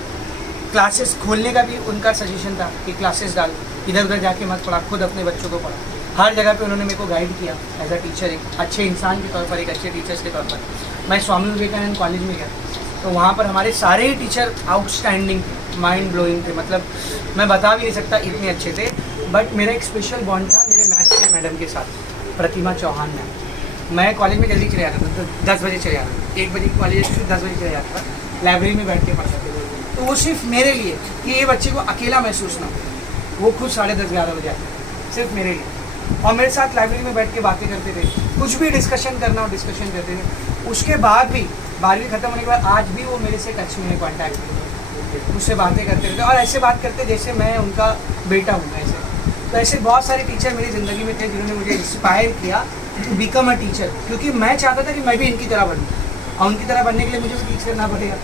क्लासेस खोलने का भी उनका सजेशन था कि क्लासेस डाल, इधर उधर जाके मत पढ़ा, खुद अपने बच्चों को पढ़ा। हर जगह पे उन्होंने मेरे को गाइड किया एज अ टीचर, एक अच्छे इंसान के तौर पर, एक अच्छे टीचर्स के तौर पर। मैं स्वामी विवेकानंद कॉलेज में गया, तो वहाँ पर हमारे सारे ही टीचर आउटस्टैंडिंग, माइंड ब्लोइंग थे, मतलब मैं बता भी नहीं सकता इतने अच्छे थे। बट मेरा एक स्पेशल बॉन्ड था मेरे मैथ्स के मैडम के साथ, प्रतिमा चौहान मैम। मैं कॉलेज में जल्दी चले जाता था, तो 10 बजे चले जाता, 1 बजे कॉलेज से 10 बजे चले जाता था, लाइब्रेरी में बैठ के पढ़ता था। तो वो सिर्फ मेरे लिए कि ये बच्चे को अकेला महसूस ना हो, वो खुद 10:30-11 बजे आते, सिर्फ मेरे लिए। और मेरे साथ लाइब्रेरी में बैठ के बातें करते थे, कुछ भी डिस्कशन करना हो डिस्कशन करते थे। उसके बाद भी 12वीं ख़त्म होने के बाद आज भी वो मेरे से टच में है, कॉन्टैक्ट में, मुझसे बातें करते रहते और ऐसे बात करते जैसे मैं उनका बेटा हूँ ऐसे। तो ऐसे बहुत सारे टीचर मेरी ज़िंदगी में थे जिन्होंने मुझे इंस्पायर किया टू बिकम अ टीचर, क्योंकि मैं चाहता था कि मैं भी इनकी तरह बनूँ और उनकी तरह बनने के लिए मुझे भी टीच करना पड़ेगा।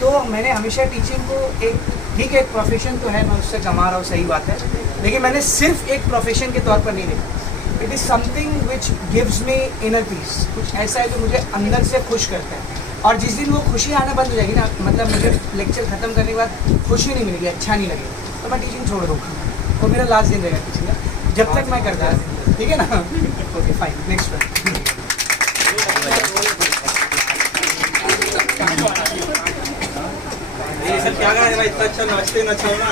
तो मैंने हमेशा टीचिंग को एक ठीक है, एक प्रोफेशन तो है, मैं उससे कमा रहा हूँ, सही बात है, लेकिन मैंने सिर्फ एक प्रोफेशन के तौर पर नहीं देखा। It is something which gives me inner peace, कुछ ऐसा है जो मुझे अंदर से खुश करता है। और जिस दिन वो खुशी आना बंद हो जाएगी ना, मतलब मुझे लेक्चर ख़त्म करने के बाद खुशी नहीं मिलेगी, अच्छा नहीं लगेगा, तो मैं टीचिंग छोड़ दूँगा। वो मेरा लास्ट दिन रहेगा टीचिंग का, जब तक मैं करता हूँ, ठीक है ना। Okay fine, next one. ये सब क्या कर रहे हैं भाई, इतना अच्छा नाचते नचाओ ना।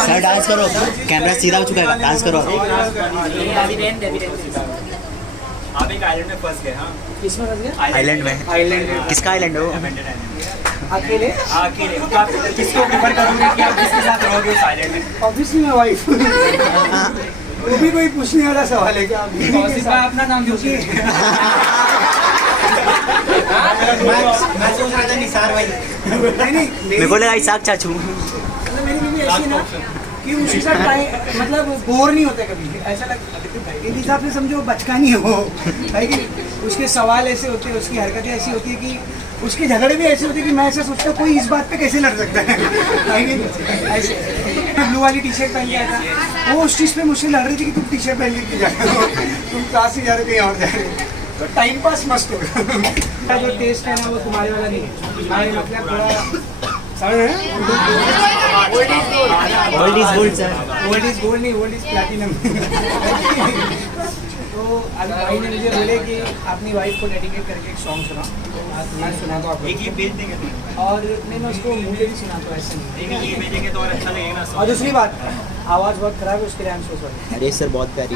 सर डांस करो, कैमरा सीधा हो चुका है, डांस करो। आप एक आइलैंड में फंस गए। हाँ, किसमें फंस गया? आइलैंड में। आइलैंड में किसका आइलैंड है वो? अकेले? अकेले तो आप किसको प्रेफर करोगे कि आप किसके साथ रहोगे उस आइलैंड में? ऑब्वियसली मैं वाइफ। वो भी कोई पूछने वाला सवाल है क्या? अपना नाम क्योंकि मैं सोच रहा था निसार भाई। नहीं मेरे को लगा इसाक चाचू। मतलब मेरी बीवी ऐसी है ना कि उसके साथ टाइम मतलब बोर नहीं होते कभी, ऐसा लगता एक हिसाब से समझो बचकानी हो है कि उसके सवाल ऐसे होते हैं, उसकी हरकतें ऐसी होती है कि उसके झगड़े भी ऐसे होते हैं कि मैं ऐसा सोचता हूँ कोई इस बात पे कैसे लड़ सकता है कि ऐसे। ब्लू वाली टी शर्ट पहन के आया था, वो उस चीज़ पे मुझसे लड़ रही थी कि तुम टी शर्ट पहन के जा रहे हो, तुम क्लास से जा रहे हो कहीं और जा रहे हो, तो टाइम पास मस्त होगा। जो टेस्ट है ना वो तुम्हारे वाला नहीं है, तुम्हारे मतलब थोड़ा old is gold sir. Old is gold नहीं, ओल्ड इज प्लैटिनम। तो अभी भाई ने मुझे बोले कि अपनी वाइफ को डेडिकेट करके एक सॉन्ग सुना, तो मैं सुनाता हूँ एक ये भेज देंगे तो और नहीं मैं उसको मुँह पे भी सुनाता हूँ, ऐसे नहीं। ये भेजेंगे तो और अच्छा लगेगा ना। और दूसरी बात, आवाज़ बहुत खराब है, उसके लिए आई एम सो सॉरी। अरे सर बहुत प्यारी।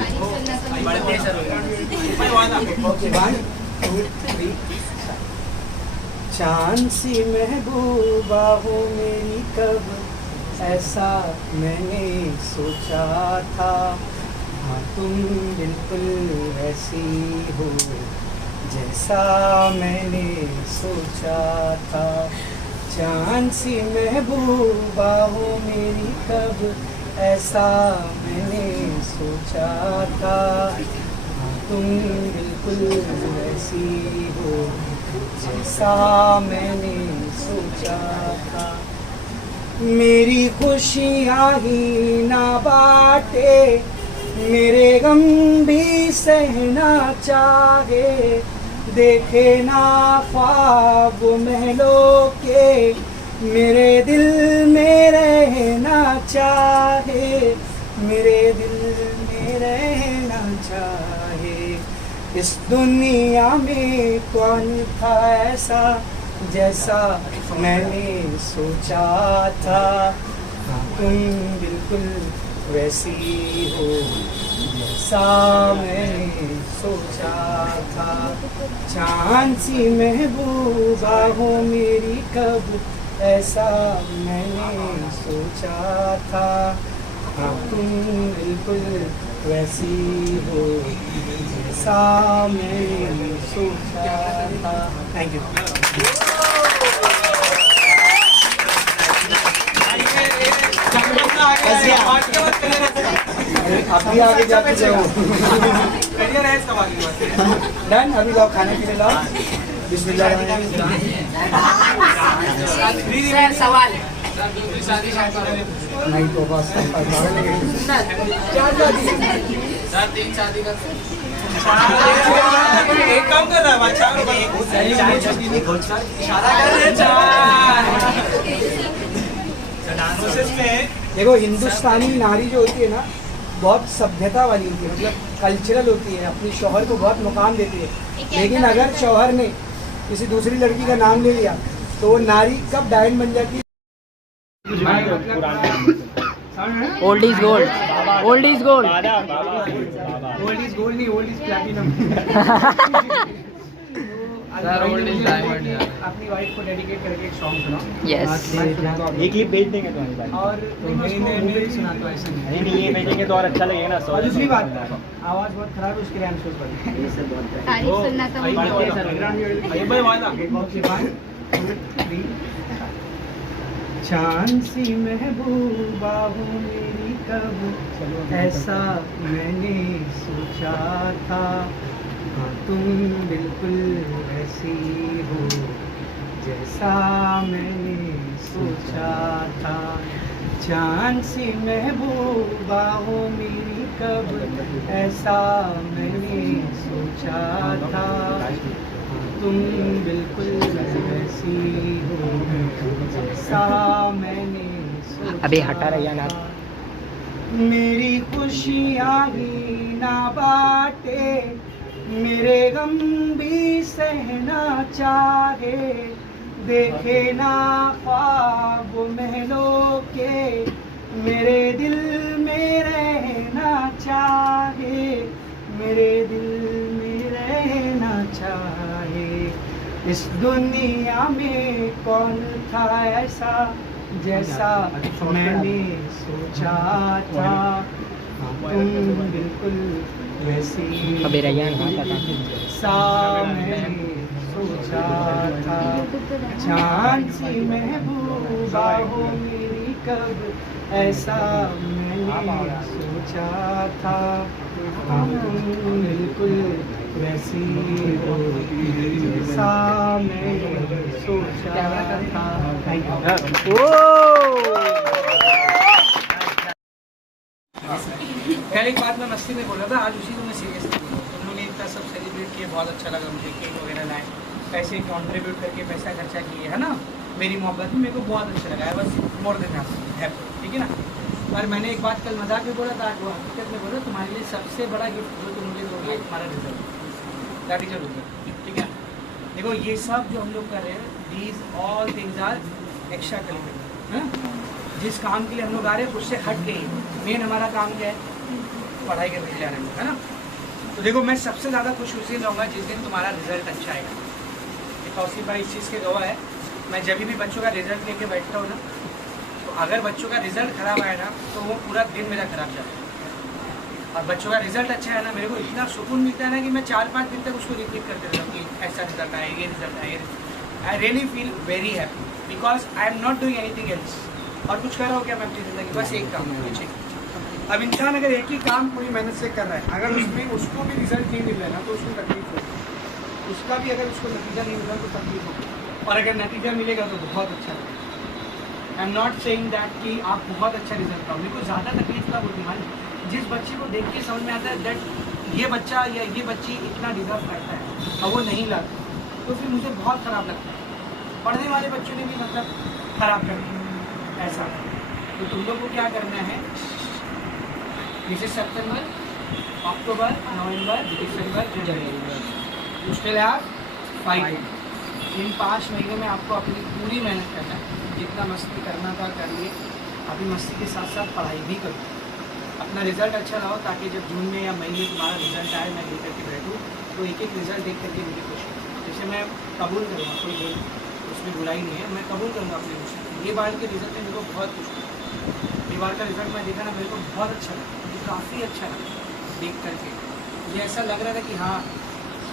ओके 1 2 3। चांद सी महबूबा हो मेरी कब, ऐसा मैंने सोचा था, हाँ तुम बिल्कुल ऐसी हो जैसा मैंने सोचा था। चांद सी महबूबा हो मेरी कब, ऐसा मैंने सोचा था, हाँ तुम बिल्कुल ऐसी हो जैसा मैंने सोचा था। मेरी खुशियाँ ही ना बाटे, मेरे गम भी सहना चाहे, देखे ना ख्वाब महलों के, मेरे दिल में रहना चाहे, मेरे दिल में रहना चाहे। इस दुनिया में कौन था ऐसा जैसा मैंने सोचा था, हाँ तुम बिल्कुल वैसी हो जैसा मैंने सोचा था। चांद सी महबूबा हो मेरी कब, ऐसा मैंने सोचा था, हाँ तुम बिल्कुल वैसी हो जैसा मैंने सोचा था। Thank you. अभी आगे जाके जाओ। डन, अभी लाओ खाने के लिए लाओ। बिस्मिल्लाह। सवाल नहीं तो बस एक काम कर रहा है। देखो हिंदुस्तानी नारी जो होती है ना बहुत सभ्यता वाली होती है, मतलब कल्चरल होती है, अपने शौहर को बहुत मुकाम देती है। लेकिन अगर शौहर ने किसी दूसरी लड़की का नाम ले लिया तो वो नारी कब डायन बन जाती है। Old is gold, old is gold. Old is gold नहीं, ओल्ड इज प्लैटिनम। अपनी वाइफ को डेडिकेट करके एक सॉन्ग सुनाओ। यस ये क्लिप भेज देंगे तुम्हारी भाई और मैं भी सुना तो ऐसा नहीं नहीं ये भेजेंगे तो और अच्छा लगेगा ना। और दूसरी बात, आवाज़ बहुत खराब है, उसके लिए आंसर पढ़े। तारीफ सुनना तो चांद सी महबूबा हो मेरी कब ऐसा मैंने सोचा था, हाँ तुम बिल्कुल ऐसी हो जैसा मैंने सोचा था। चांद सी महबूबा हो मेरी कब ऐसा मैंने सोचा था, तुम बिल्कुल ऐसी हो जैसा मैंने सोचा। अबे हटा रहा है ना। मेरी खुशियाँ ही ना बाटे, मेरे गम भी सहना चाहे, देखे ना ख्वाब महलों के, मेरे दिल में रहना चाहे, मेरे दिल में रहना चाहे। इस दुनिया में कौन था ऐसा जैसा मैंने सोचा था, तुम बिल्कुल वैसी अबे रैयान हाँ पता जैसा मैंने सोचा था। चांद सी महबूबा हो मेरी कब ऐसा मैंने सोचा था, तुम बिल्कुल वैसी हो जैसा मैंने सोचा था। Thank you. पहले एक बात मैं मस्ती में बोला था, आज उसी को मैं सीरियस नहीं बोला। तुम लोग ने इतना सब सेलिब्रेट किया, बहुत अच्छा लगा मुझे, केक वगैरह लाए, पैसे कंट्रीब्यूट करके पैसा खर्चा किए, है ना। मेरी मोहब्बत में मेरे को बहुत अच्छा लगा है, बस मोर देन हैप्पी, ठीक है ना। पर मैंने एक बात कल मजाक में बोला था, आज वो हकीकत में बोला, तुम्हारे लिए सबसे बड़ा गिफ्ट जो तुम मुझे दोगे तुम्हारा result, that is a result, ठीक है। देखो ये सब जो हम लोग कर रहे हैं, these all things are extracurricular. जिस काम के लिए हम लोग आ रहे हैं उससे हट गई, मेन हमारा काम क्या है, पढ़ाई करने जा रहे हैं, है ना। तो देखो मैं सबसे ज़्यादा खुश उसी दिन रहूँगा जिस दिन तुम्हारा रिजल्ट अच्छा आएगा। तौसीफ भाई इस चीज़ के गवाह है। मैं जब भी बच्चों का रिजल्ट लेके बैठता हूँ ना, तो अगर बच्चों का रिजल्ट खराब आया ना तो वो पूरा दिन मेरा खराब जाता है। और बच्चों का रिजल्ट अच्छा है ना, मेरे को इतना सुकून मिलता है ना कि मैं 4-5 दिन तक उसको रिपीट करते रहता हूँ कि ऐसा रिजल्ट आए, ये रिजल्ट आए। I really feel very happy because I am not doing anything else. और कुछ कर रहा हूँ क्या मैं अपनी ज़िंदगी, बस एक काम है कुछ एक। अब इंसान अगर एक ही काम पूरी मेहनत से कर रहा है, अगर उसमें उसको भी रिजल्ट नहीं मिल रहा है ना तो उसको तकलीफ होगी, उसका भी अगर उसको नतीजा नहीं मिल रहा तो तकलीफ होगी, और अगर नतीजा मिलेगा तो बहुत अच्छा लगेगा। I am not saying that कि आप बहुत अच्छा रिजल्ट पाओ, मेरे को ज़्यादा तकलीफ कब होती है, जिस बच्चे को देख के समझ में आता है दैट ये बच्चा या ये बच्ची इतना डिजर्व करता है और वो नहीं लाता, तो फिर मुझे बहुत ख़राब लगता है। पढ़ने वाले बच्चों ने भी मतलब ख़राब कर दिया ऐसा। तो तुम लोग को क्या करना है, जैसे सितंबर, अक्टूबर, नवंबर, दिसंबर, जनवरी, मुश्किल है 5 इन 5 महीने में आपको अपनी पूरी मेहनत करना है। जितना मस्ती करना था कर लिए, अभी मस्ती के साथ साथ पढ़ाई भी करो, अपना रिजल्ट अच्छा लाओ, ताकि जब जून में या मई में तुम्हारा रिजल्ट आए, मैं लेकर के बैठूँ तो एक एक रिजल्ट देख करके मुझे खुशी हो। जैसे मैं कबूल करूँगा, कोई बोल उसमें बुराई नहीं है, मैं कबूल करूँगा अपने मुझसे। ये बार के रिजल्ट में मेरे को बहुत खुश हुआ। ये बार का रिजल्ट मैं देखा ना, मेरे को बहुत अच्छा लगा, मुझे काफ़ी अच्छा लगा देख करके। मुझे ऐसा लग रहा था कि हाँ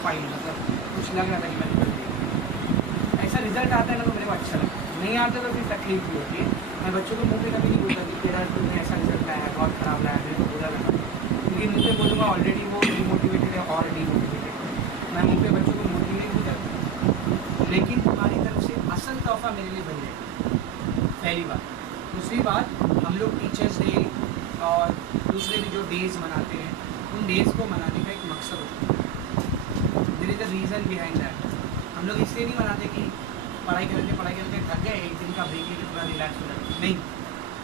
फाइन, मतलब कुछ लग रहा था कि मैं रिजल्ट देखा। ऐसा रिजल्ट आता है ना तो मेरे को अच्छा लगा, नहीं आता तो फिर तकलीफ भी होती है। मैं बच्चों को मुँह पे कभी नहीं बोलता कि तेरा तुमने ऐसा रिजल्ट लाया है, बहुत ख़राब लाया है, तो बुरा लगा, क्योंकि मुँह पे बोलूँगा ऑलरेडी वो डिमोटिवेटेड है और डिमोटिवेटेड। मैं मुँह पे बच्चों को मोटिवेट भी करता, लेकिन तुम्हारी तरफ से असल तोहफा मेरे लिए बन जाएगा, पहली बात। दूसरी बात, हम लोग टीचर्स डे और दूसरे भी जो डेज़ मनाते हैं, उन डेज़ को मनाने का एक मकसद होता है, there is a reason behind that. हम लोग इसलिए नहीं मनाते कि पढ़ाई करके थक गए, एक दिन का ब्रेक लेके थोड़ा रिलैक्स हो जाए, नहीं।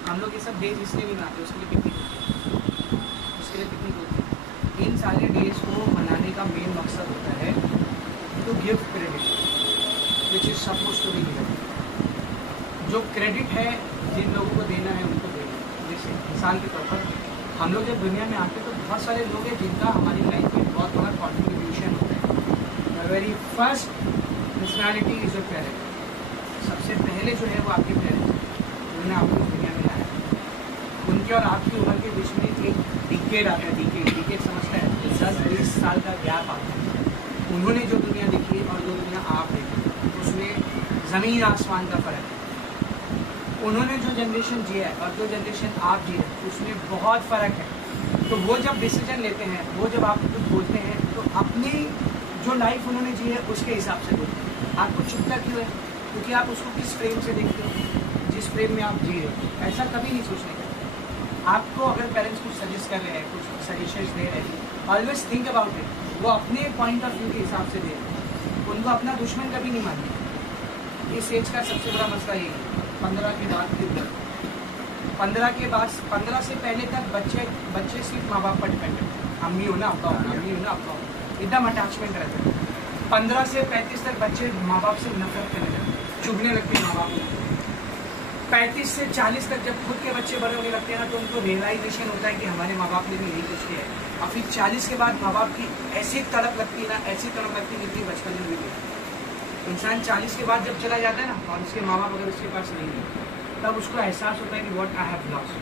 हम लोग ये सब डेज इसलिए नहीं मनाते, उसके लिए पिकनिक होती है, उसके लिए पिकनिक होती है। इन सारे डेज को मनाने का मेन मकसद होता है to give credit which is suppose to be given. जो क्रेडिट है जिन लोगों को देना है उनको देना। जैसे मिसाल के तौर पर हम लोग जब दुनिया में आते हैं तो बहुत सारे लोग हैं जिनका हमारी लाइफ में बहुत बड़ा कॉन्ट्रीब्यूशन होता है। Very first personality is your parent. सबसे पहले जो है वो आपके पेरेंट्स, उन्होंने आपको इस दुनिया में लाया। उनके और आपकी उम्र के बीच में एक डिकेड आता है, डिकेड समझता है, 10-20 साल का गैप आता है। उन्होंने जो दुनिया देखी और जो दुनिया आप देखी, उसमें ज़मीन आसमान का फ़र्क है। उन्होंने जो जनरेशन जिया है और जो जनरेशन आप जी है, उसमें बहुत फ़र्क है। तो वो जब डिसीजन लेते हैं, वो जब आप कुछ बोलते हैं, तो अपनी जो लाइफ उन्होंने जी है उसके हिसाब से बोलते हैं। आपको चुपता क्यों है? क्योंकि आप उसको किस फ्रेम से देखते हो, जिस फ्रेम में आप जी रहे हो। ऐसा कभी नहीं सोचने का। आपको अगर पेरेंट्स कुछ सजेस्ट कर रहे हैं, कुछ सजेशंस दे रहे हैं, ऑलवेज थिंक अबाउट इट। वो अपने पॉइंट ऑफ व्यू के हिसाब से दे रहे हैं, उनको अपना दुश्मन कभी नहीं मानना। इस एज का सबसे बड़ा मसला ये है। 15 के बाद की उम्र, 15 से पहले तक बच्चे सिर्फ माँ बाप पर डिपेंड है। अम्मी हो ना अब्बा हो, अम्मी हो ना अब्बा हो, एकदम अटैचमेंट रहता है। 15 से 35 तक बच्चे माँ बाप से नफरत करने लगते हैं, चुभने लगते हैं माँ बाप को। 35 से 40 तक जब खुद के बच्चे बड़े होने लगते हैं ना, तो उनको रियलाइजेशन होता है कि हमारे माँ बाप ने भी यही कुछ किया है। और फिर 40 के बाद माँ बाप की ऐसी तड़प लगती है ना, ऐसी तड़प लगती है जितनी बचपन में भी थी। इंसान 40 के बाद जब चला जाता है ना, और उसके माँ बाप अगर उसके पास नहीं है, तब उसको एहसास होता है कि व्हाट आई हैव लॉस्ट।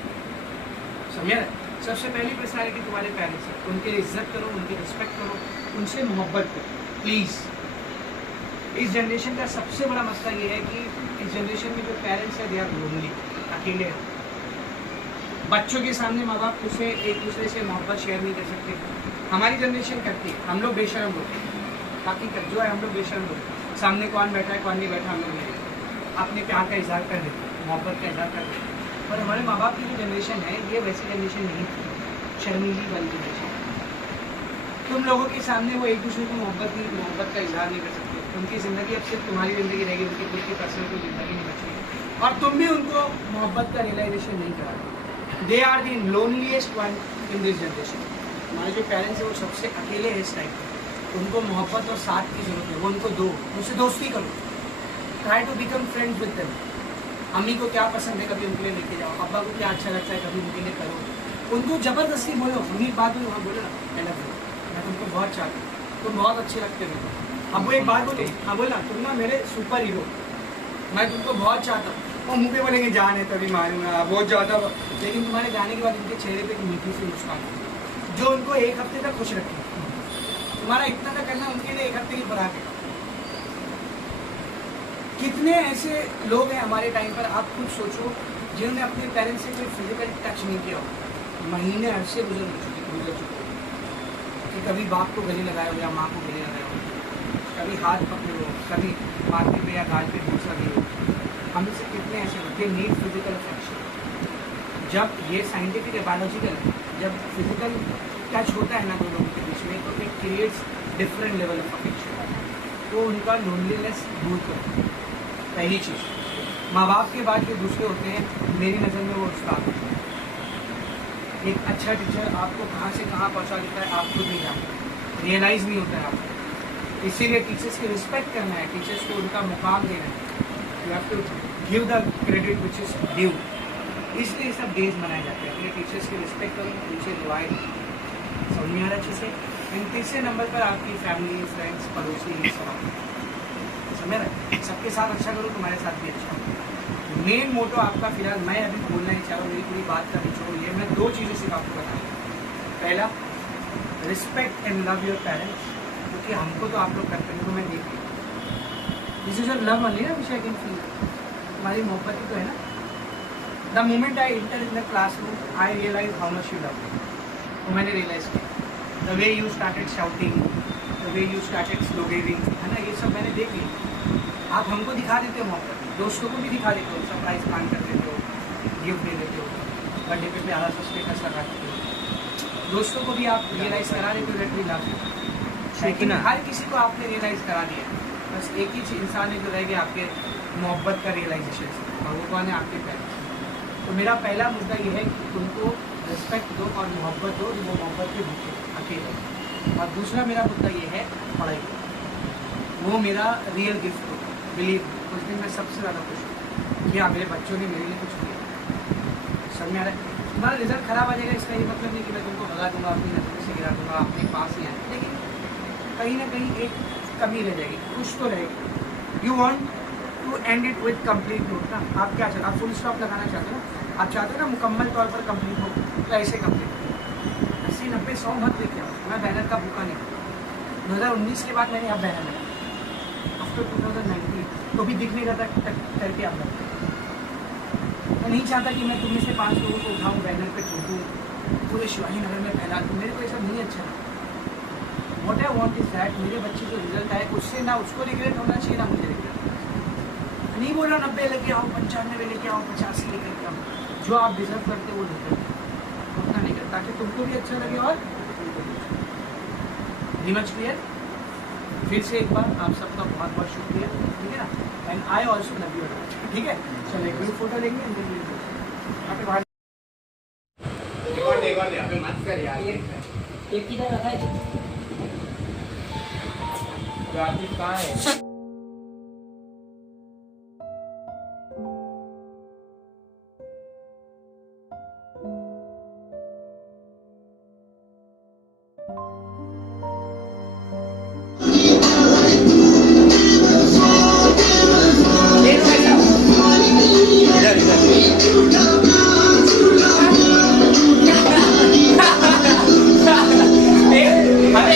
समझे ना? सबसे पहली पर्सनैलिटी तुम्हारे पेरेंट्स है। उनकी इज्जत करो, उनकी रिस्पेक्ट करो, उनसे मोहब्बत करो प्लीज़। इस जनरेशन का सबसे बड़ा मसला ये है कि इस जनरेशन में जो पेरेंट्स है, दे आर लोनली, अकेले हैं। बच्चों के सामने माँ बाप उसे एक दूसरे से मोहब्बत शेयर नहीं कर सकते। हमारी जनरेशन करती है, हम लोग बेशर्म होते हैं। बाकी जो है हम लोग बेशर्म होते हैं। सामने कौन बैठा है कौन नहीं बैठा हम लोग नहीं देखते, अपने प्यार का इजहार कर देते हैं, मोहब्बत का इजहार कर देते हैं। पर हमारे माँ बाप की जो जनरेशन है, ये वैसी जनरेशन नहीं थी, शर्मीली वाली जनरेशन। तुम लोगों के सामने वो एक दूसरे को मोहब्बत का इजहार नहीं कर सकते। उनकी ज़िंदगी अब सिर्फ तुम्हारी ज़िंदगी रहेगी, उनकी खुद की पर्सनल कोई ज़िंदगी नहीं बचेगी, और तुम भी उनको मोहब्बत का रियलाइजेशन नहीं करा। They are the loneliest one in this generation. हमारे जो पेरेंट्स हैं वो सबसे अकेले हैं इस टाइम पर। उनको मोहब्बत और साथ की ज़रूरत है, वो उनको दो, उनसे दोस्ती करो, try to become friends with them. अम्मी को क्या पसंद है कभी उनके लिए लेके जाओ, अब्बा को क्या अच्छा लगता है कभी उनके लिए करो। उनको ज़बरदस्ती बोलो, उन्हीं बात में वहाँ बोलो ना, आई लव यू, मैं तुमको बहुत चाहती हूँ, तुम बहुत अच्छे लगते हो। अब वो एक बात बोलो, हाँ बोला, तुम ना मेरे सुपर हीरो, मैं तुमको बहुत चाहता हूँ। वो मुँह पे बोलेंगे जान है तभी मारूंगा, बहुत ज़्यादा, लेकिन तुम्हारे जाने के बाद उनके चेहरे पे एक मीठी सी मुस्कान जो उनको एक हफ्ते तक खुश रखे। तुम्हारा इतना तक करना उनके लिए एक हफ्ते की खुराक है। कितने ऐसे लोग हैं हमारे टाइम पर, आप खुद सोचो, जिन्होंने अपने पेरेंट्स से कोई फिजिकल टच नहीं किया हो, महीने अरसे गुजर चुके कि कभी बाप को गले लगाया हो या माँ को गले लगाया हो, कभी हाथ पकड़े हो, कभी माथे पे या गाल पे दूसरा दिए हो। हम से कितने ऐसे होते नीड फिजिकल अफेक्शन। जब ये साइंटिफिक है, बायोलॉजिकल है, जब फिजिकल टच होता है ना दो लोगों के बीच में, तो it creates different level of affection, तो उनका लोनलीनेस दूर करता है। पहली चीज़। माँ बाप के बाद जो दूसरे होते हैं मेरी नज़र में वो उस्ताद। एक अच्छा टीचर आपको कहाँ से कहाँ पहुँचा देता है आप खुद नहीं जानते, रियलाइज़ नहीं होता है आपको। इसीलिए टीचर्स की रिस्पेक्ट करना है, टीचर्स को उनका मुकाम देना है। You have to give the credit which is due. इसलिए सब डेज मनाए जाते हैं। अपने टीचर्स की रिस्पेक्ट करो, उनसे दुआएं समझ में आ रहा अच्छे से। एंड तीसरे नंबर पर आपकी फैमिली, फ्रेंड्स, पड़ोसी, ये सब आते हैं। समझ रहे, सबके साथ अच्छा करो, तुम्हारे साथ भी अच्छा हो। मेन मोटो आपका फिलहाल मैं अभी बोलना ही चाह रहा हूँ, मेरी पूरी बात का निचोड़ ये, मैं दो चीज़ें सिर्फ आपको बताऊँ। पहला, respect and love your parents, क्योंकि हमको तो आप लोग करते हैं, तो मैं देख रही हूँ। This is your love only ना, विच आई कैन फील। तुम्हारी मोहब्बत ही तो है ना। The moment I enter in the classroom I realise how much you love me. तो मैंने रियलाइज किया, the way you started shouting, the way you started sloganeering, है ना, ये सब मैंने देख लिया। आप हमको दिखा देते हो मोहब्बत, दोस्तों को भी दिखा देते हो, सरप्राइज प्लान कर देते हो, गिफ्ट दे देते हो, बर्थडे पे प्यारा सा स्टेटस लगा देते हो, दोस्तों को भी आप रियलाइज़ करा देते हो दैट वी लव यू। लेकिन हर किसी को आपने रियलाइज़ करा दिया, बस एक ही इंसान है जो रह गया आपके मोहब्बत का रियलाइजेशन, और वो कौन है? आपके पेरेंट्स। तो मेरा पहला मुद्दा ये है कि उनको रिस्पेक्ट दो और मोहब्बत दो, वो मोहब्बत के भूखे अकेले। और दूसरा मेरा मुद्दा ये है पढ़ाई, वो मेरा रियल गिफ्ट हो। बिलीव, उस दिन मैं सबसे ज़्यादा खुश हूँ कि मेरे बच्चों ने मेरे लिए कुछ किया। समझ में आ रहा है? तुम्हारा रिजल्ट ख़राब आ जाएगा, इसका ये मतलब नहीं कि मैं तुमको भगा दूंगा, अपनी नजरों से गिरा दूंगा, अपने पास ही आए, लेकिन कहीं ना कहीं एक कमी रह जाएगी, कुछ तो रहेगी। You want to end it with complete note ना. आप क्या चाहते हो? आप फुल स्टॉप लगाना चाहते हो ना? आप चाहते हो ना मुकम्मल तौर पर कंप्लीट हो, तो ऐसे कंप्लीट 80, 90, 100 मत लेके आओ. मैं बैनर का भूखा नहीं. 2019 के बाद मैंने अब बैनर लगाया. आफ्टर 2019 तो भी दिखने का तक करके आप लगते. मैं नहीं चाहता कि मैं तुम्हें से 5 लोगों को उठाऊँ, बैनर पे ठोकूँ, पूरे शिवाजी नगर में फैला दूँ. मेरे को ऐसा नहीं अच्छा लगता. What I want is that मेरे बच्चे जो रिजल्ट आए उससे ना उसको रिग्रेट होना चाहिए ना मुझे रिग्रेट होना चाहिए. नहीं बोल रहा 90 लेके आओ, 95 लेके आओ, 85 लेके आओ. जो आप डिजर्व करते हो वो देते उतना नहीं करता, ताकि तुमको भी अच्छा लगे. और मच क्लियर. फिर से एक बार आप सबका बहुत बहुत शुक्रिया. ठीक है ना. And I also love you. ठीक है. चलो एक फोटो लेंगे. ये किधर रखा है? कहाँ है? अरे